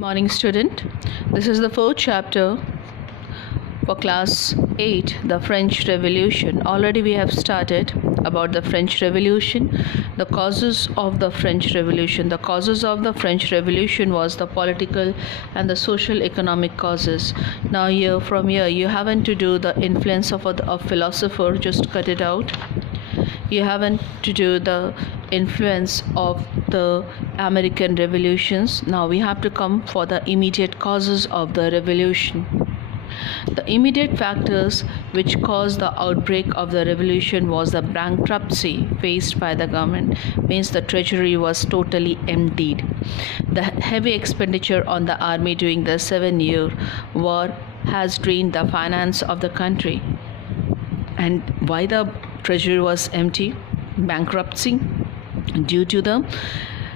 Morning student. This is the fourth chapter for class 8, the French Revolution. Already we have started about the French Revolution, the causes of the French Revolution. The causes of the French Revolution was the political and the social economic causes. Now from here you haven't to do the influence of a philosopher, just cut it out. You haven't to do the influence of the American revolutions. Now we have to come for the immediate causes of the revolution. The immediate factors which caused the outbreak of the revolution was the bankruptcy faced by the government, means the treasury was totally emptied. The heavy expenditure on the army during the 7-year war has drained the finance of the country. And why the treasury was empty? Bankruptcy, due to the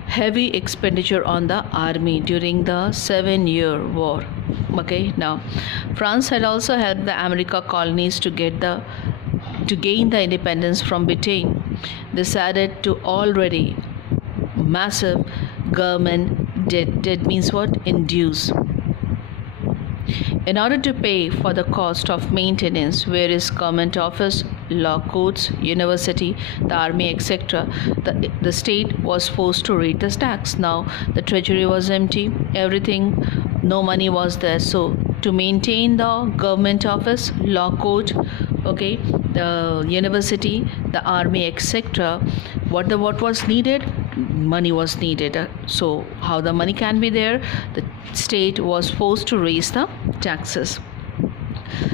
heavy expenditure on the army during the 7-year war. Okay, now France had also helped the American colonies to gain the independence from Britain. This added to already massive government debt. Debt means what? Induce. In order to pay for the cost of maintenance, various government office, law courts, university, the army, etc., the state was forced to raise the tax. Now the treasury was empty, everything, no money was there. So to maintain the government office, law court, okay, the university, the army, etc., what was needed? Money was needed. So how the money can be there? The state was forced to raise the taxes.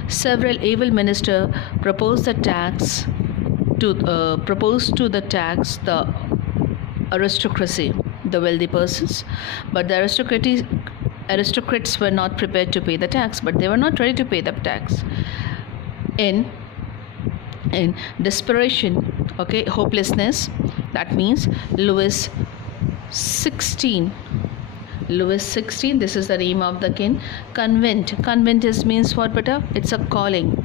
Several able ministers proposed to tax the aristocracy, the wealthy persons, but the aristocrats were not prepared to pay the tax, but they were not ready to pay the tax. In desperation, okay, hopelessness, that means Louis XVI, this is the name of the king. Convent means what, beta? It's a calling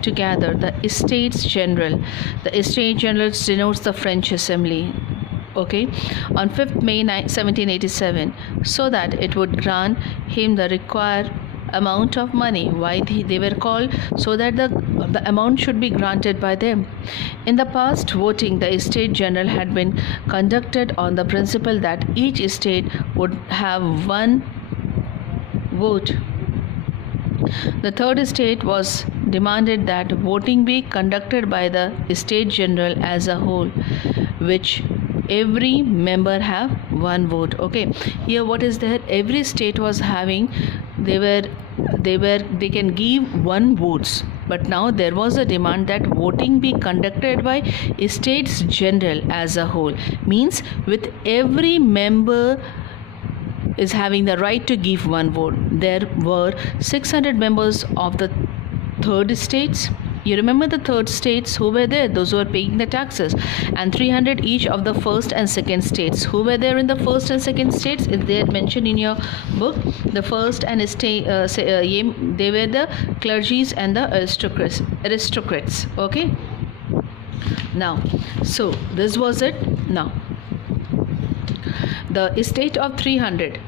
together. The Estates General denotes the French Assembly, okay, on 5th May 1787, so that it would grant him the required amount of money. Why they were called? So that the amount should be granted by them. In the past, voting the estate general had been conducted on the principle that each estate would have one vote. The third estate was demanded that voting be conducted by the estate general as a whole, which every member have one vote. Okay, here what is there? Every state was having, they can give one votes, but now there was a demand that voting be conducted by estates general as a whole, means with every member is having the right to give one vote. There were 600 members of the third estates. You remember the third states who were there? Those who were paying the taxes. And 300 each of the first and second states. Who were there in the first and second states? If they had mentioned in your book, the first and they were the clergies and the aristocrats. Okay. Now, so this was it. Now, the estate of 300.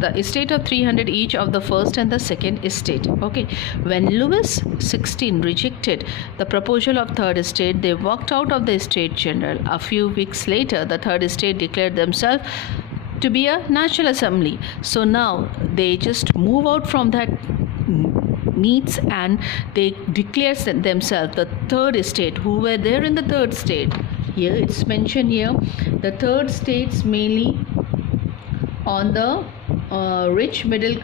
The estate of 300 each of the first and the second estate. Okay, when Louis XVI rejected the proposal of third estate, they walked out of the estate general. A few weeks later, the third estate declared themselves to be a national assembly. So now they just move out from that needs and they declare themselves the third estate. Who were there in the third state? Here it's mentioned here, the third states mainly on the rich middle,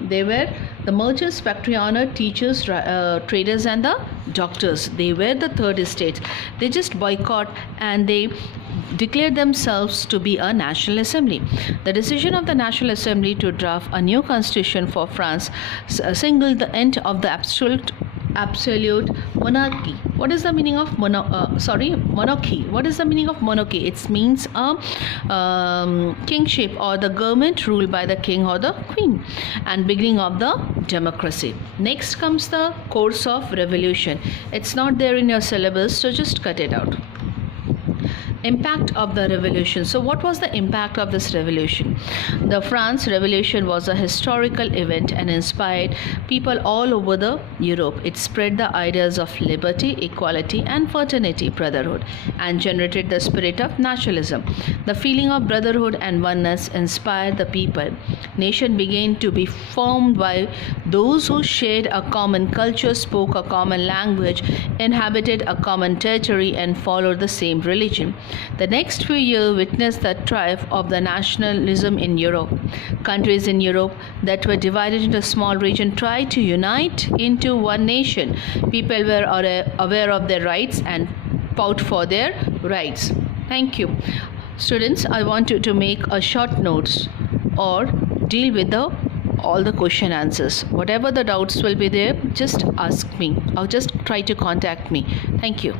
they were the merchants, factory owner, teachers, traders and the doctors. They were the third estate. They just boycott and they declared themselves to be a national assembly. The decision of the National Assembly to draft a new constitution for France signaled the end of the absolute monarchy. What is the meaning of monarchy? What is the meaning of monarchy? It means a kingship or the government ruled by the king or the queen, and beginning of the democracy. Next comes the course of revolution. It's not there in your syllabus, so just cut it out. Impact of the revolution. So what was the impact of this revolution? The France Revolution was a historical event and inspired people all over the Europe. It spread the ideas of liberty, equality and fraternity, brotherhood, and generated the spirit of nationalism. The feeling of brotherhood and oneness inspired the people. Nation began to be formed by those who shared a common culture, spoke a common language, inhabited a common territory and followed the same religion. The next few years witnessed the triumph of the nationalism in Europe. Countries in Europe that were divided into small regions tried to unite into one nation. People were aware of their rights and fought for their rights. Thank you. Students, I want you to make a short notes or deal with all the question answers. Whatever the doubts will be there, just ask me or just try to contact me. Thank you.